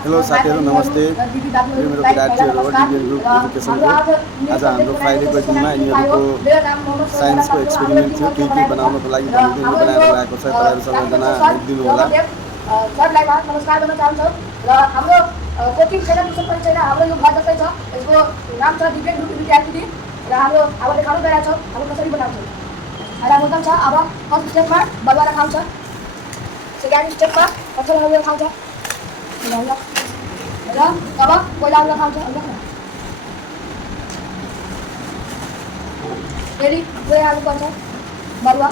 Hello साथीहरू नमस्ते। यो मेरो विद्यार्थीहरू हो डिबिएन ग्रुप एजुकेसनको। आज हाम्रो फ्राइडेको दिनमा यिनीहरूको साइन्सको एक्सपेरिमेन्ट थियो। के बनाउनको लागि भनेको यो बनाएर ल्याएको छ। तपाईँहरू सबैजना हेरिदिनु होला। सरलाई नमस्कार गर्न चाहन्छौँ र हाम्रो कोचिङ छैन, ट्युसन पनि छैन। हाम्रो यो घर जस्तै छ। यसको नाम छ डिबिएन ग्रुप विद्यार्थी र हाम्रो अब देखाउनु गइरहेको छौँ हाम्रो कसरी बनाउँछौँ। अहिले होटल छ। अब फर्स्ट स्टेपमा बलुवा खाउँछ, सेकेन्ड स्टेपमा पछिल्लो खाउँछ र अब पहिला उल्ला खाउँछ। फेरि गए हाल्नुपर्छ बलुवा।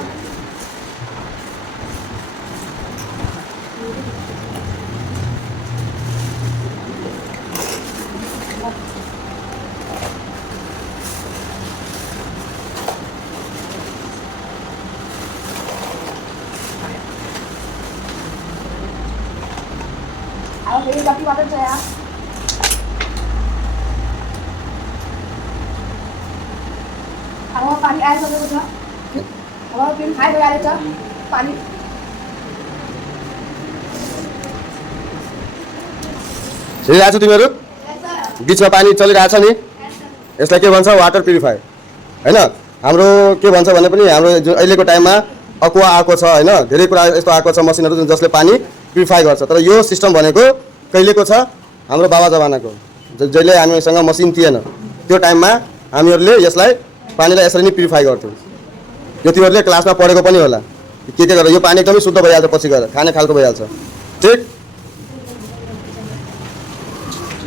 अब फेरि कति वाटर छ यहाँ। अब पानी आइसकेको छ। अब फेरि खाइ भइहालेछ पानी। छिरिरहेको छ तिमीहरू? बिचमा पानी चलिरहेछ नि। यसलाई के भन्छ? वाटर प्युरिफायर होइन। हाम्रो के भन्छ भने पनि हाम्रो अहिलेको टाइममा अक्वा आएको छ होइन। धेरै कुरा यस्तो आएको छ मसिनहरू जसले पानी प्युरिफाई गर्छ। तर यो सिस्टम भनेको कहिलेको छ? हाम्रो बाबा जमानाको, जहिले हामीसँग मसिन थिएन त्यो टाइममा हामीहरूले यसलाई पानीलाई यसरी नै प्युरिफाई गर्थ्यौँ। यो तिमीहरूले क्लासमा पढेको पनि होला। के गरेर यो पानी एकदमै शुद्ध भइहाल्छ, पछि गएर खाने खालको भइहाल्छ। ठिक,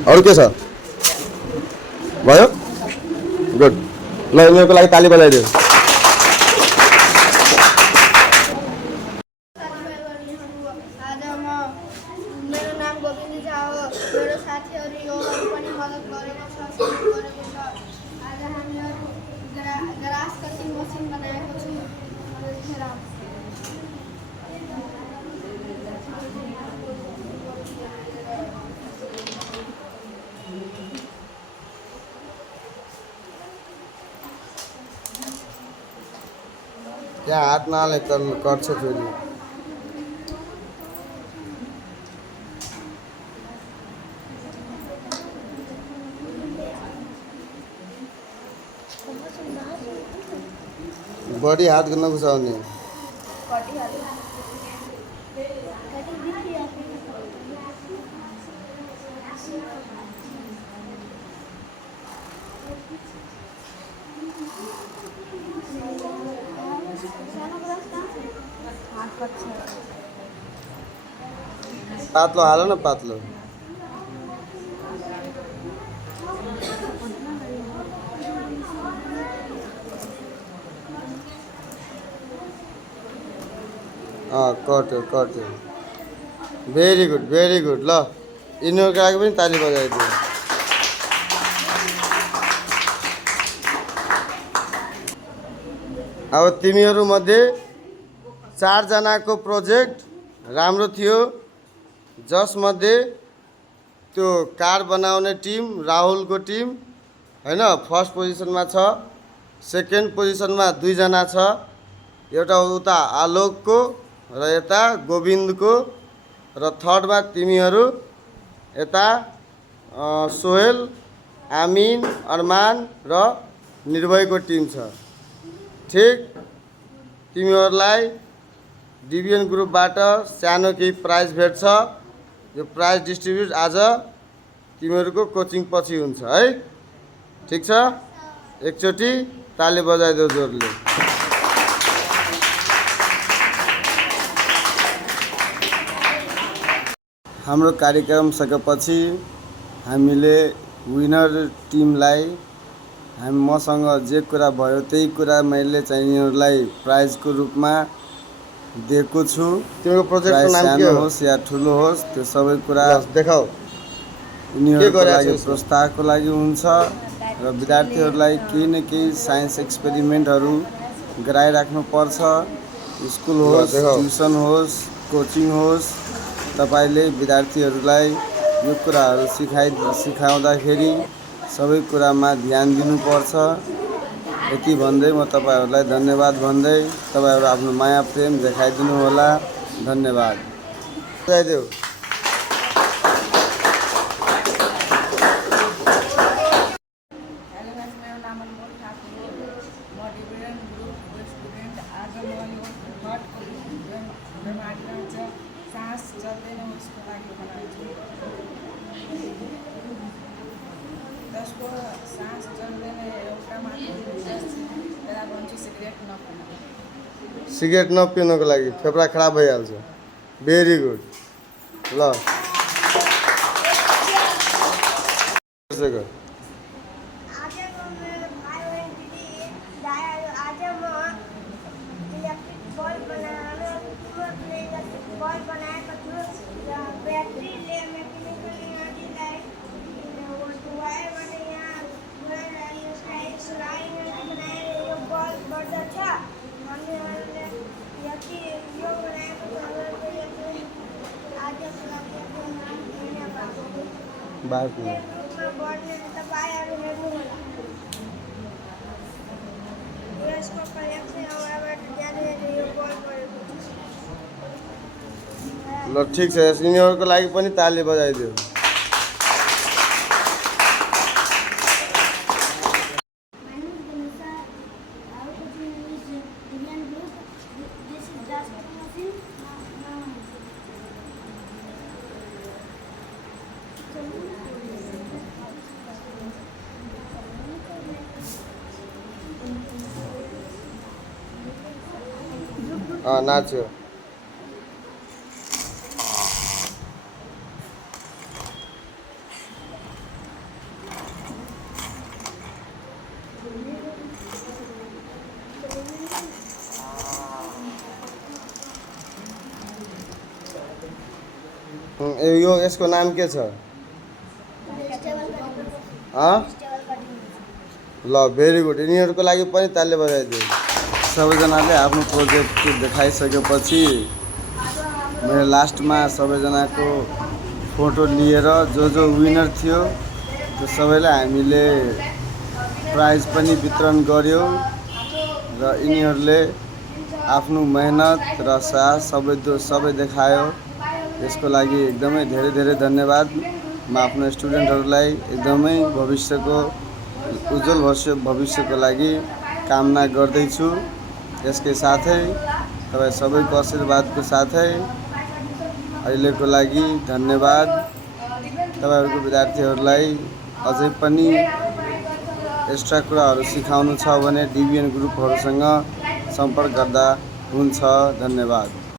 अरू के छ? भयो? गुड। ल यिनीहरूको लागि ताली बजाइदियो। मेरो नाम गोविन्द झा हो। मेरो साथीहरू यो पनि मद्दत गरेको छ, सहयोग गरेको छ। आज हामीहरू ग्रास कटिङ मसिन बनाएको छु। त्यहाँ हात नहाले गर्छ फेरि। बढी हात नघुसाउने। पातलो हाल न, पातलो। कट्यो। Very good, very good. ल यिनीहरूको लागि पनि ताली बजाइदियो। अब तिमीहरूमध्ये 4 जनाको प्रोजेक्ट राम्रो थियो, जसमध्ये त्यो कार बनाउने टिम राहुलको टिम होइन फर्स्ट पोजिसनमा छ। सेकेन्ड पोजिसनमा 2 जना छ, एउटा उता आलोकको र यता गोविन्दको, र थर्डमा तिमीहरू यता सोहेल, आमिन, अरमान र निर्भयको टिम छ। ठिक, तिमीहरूलाई डिबिएन ग्रुपबाट सानो केही प्राइज भेट्छ। यो प्राइज डिस्ट्रिब्युट आज तिमीहरूको कोचिङ पछि हुन्छ है। ठिक छ, एकचोटि ताली बजाइदेऊ जोडले। हाम्रो कार्यक्रम सकेपछि हामीले विनर टिमलाई मसँग जे कुरा भयो त्यही कुरा मैले चाहिँ यिनीहरूलाई प्राइजको रूपमा दिएको छु। त्यो प्रोजेक्टको नाम के होस् या ठुलो होस्, त्यो सबै कुरा देखाऊ। यिनीहरूको लागि प्रोत्साहनको लागि हुन्छ र विद्यार्थीहरूलाई केही न केही साइन्स एक्सपेरिमेन्टहरू गराइराख्नुपर्छ। स्कुल होस्, ट्युसन होस्, कोचिङ होस्, तपाईले विद्यार्थीहरूलाई यो कुराहरू सिकाउँदाखेरि सबै कुरामा ध्यान दिनुपर्छ। यति भन्दै म तपाईहरूलाई धन्यवाद भन्दै तपाईहरू आफ्नो माया प्रेम देखाइदिनु होला। धन्यवाद। सिगरेट नपिउनको लागि फेफडा खराब भइहाल्छ। Very good. ल आज मेरो भाइ बहिनी दिदी दाइहरू आज म इलेक्ट्रिक बल्ब बनाएको छु र ब्याट्रीले मेकानिकल एनर्जीलाई वायरबाट यहाँ गएर यसलाई सोलर एनर्जी बनाएर यो बल्ब बढ्दछ। हामीहरूले यति यो बनाएको छ आजको लागि धन्यवाद। बाटो बढ्ने तपाईँहरू हेर्नुहोला। यसको कलेक्सन अगाडिबाट ज्यादै यो बल्ब बढेको छ। ल ठिक छ, यिनीहरूको लागि पनि ताली बजाइदियो। नाच्यो। यो यसको नाम के छ? ल भेरी गुड। यिनीहरूको लागि पनि ताली बजाइदियो। सबैजनाले आफ्नो प्रोजेक्ट देखाइसकेपछि मैले लास्टमा सबैजनाको फोटो लिएर जो विनर थियो त्यो सबैलाई हामीले प्राइज पनि वितरण गर्यो र यिनीहरूले आफ्नो मेहनत र साहस सबै देखायो। यसको लागि एकदमै धेरै धन्यवाद। म आफ्नो स्टुडेन्टहरूलाई एकदमै उज्जवल भविष्यको लागि कामना गर्दैछु। यसकै साथै तपाईँ सबैको आशीर्वादको साथै अहिलेको लागि धन्यवाद। तपाईँहरूको विद्यार्थीहरूलाई अझै पनि एक्स्ट्रा कुराहरू सिकाउनु छ भने डिबिएन ग्रुपहरूसँग सम्पर्क गर्दा हुन्छ। धन्यवाद।